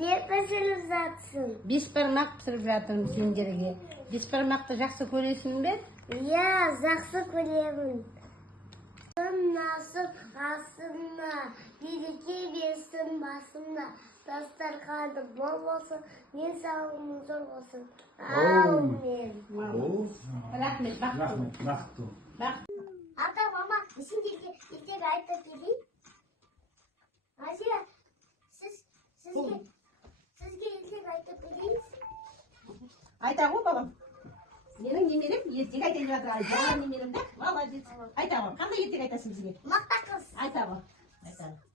Не пісіріп жатсың? Бешбармақ пісіріп жатырмын сендерге. Бешбармақты жақсы көресің бе? Иә, жақсы көремін. Насып қасымна, береке берсін басымна, дастарханы бол болсын, денсаулығың зор болсын. Әумин. Рахмет, бақыт. Ата, мама, сендерге ертегі айтып келейін. Азия, сізге ертегі айтып берейін. Айта ғой, балам. Менің немерем ертегі айтайын деп жатыр. Жаңа немерем де, молодец. Айта ғой, қандай ертегі айтасың бізге? Мақта қыз. Айта ғой.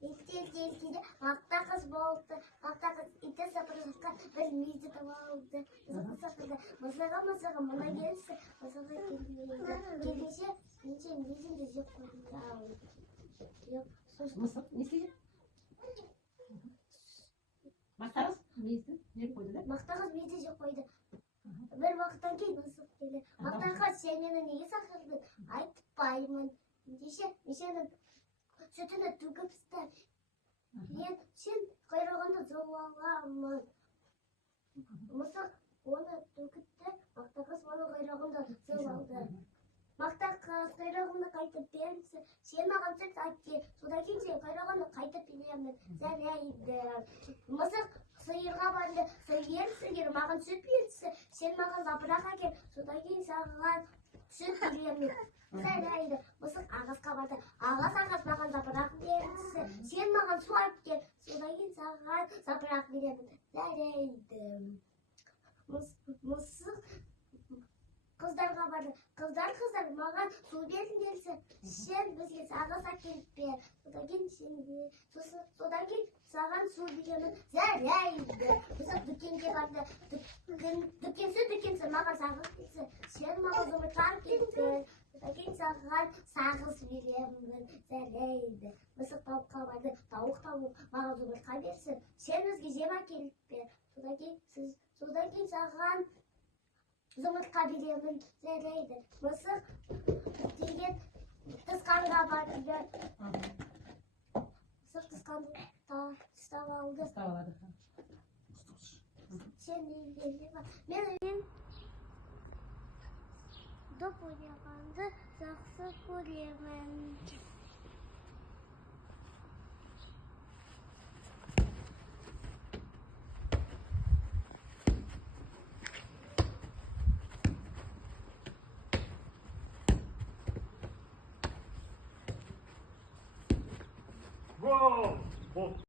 Ертегі мақта қыз болды. Мақта қыз иті сапырғысқа бір мүйізді алды. Мысыға мына келісі, мысыға келмейді. Келмесе, менше мүйізімді жеп қойды. Мысық, не істейді? Мақта қыз мүйізді жеп қойды да? Мақта қыз мүйізді жеп қойды. Бір уақыттан кейін мысық келді. Мақта қыз, сен мені неге шақырдың? Айтпаймын. Ендеше, мен сенің сүтіні төгіп тастаймын. Сен құйрығыңды жұлып аламын. Мысық оны төгіпті, мақта қыз оның құйрығын жұлып алды. Мақта қыз құйрығымды қайтып беремін. Сен маған сүт әкел, содан кейін сен құйрығымды қайтып беремін. Жарайды. Мысық сиырға барды, сиыр маған сүт берді. Сен маған запырақ әкел, содан кейін саған сүт беремін. Жарайды. Мысық ағасқа барды. Ағас маған запырақ берді. Сен маған су әкел, содан кейін саған запырақ беремін. Жарайды. Мысық қыздарға барды. Қыздар, маған су беріңдерсі. Сен бізге ағас әкеліп бер. Содан кейін саған су беремін. Жарайды. Мысық дүкенге барды. Дүкенсі маған сағыз берсі. Сен маған жұмыртқа әкеліп бер. Содан кейін саған сағыз беремін. Жарайды. Мысық тауыққа барды. Тауық маған жұмыртқа берсін. Сен бізге жем әкеліп бер. Содан кейін саған жұмыртқа беремін. Жарайды. Мысық деген тысқанға барды. Мысық тысқанды ұстап алды. Сен үйлене бар. Мен доп ойнағанды жақсы көремін. Гол!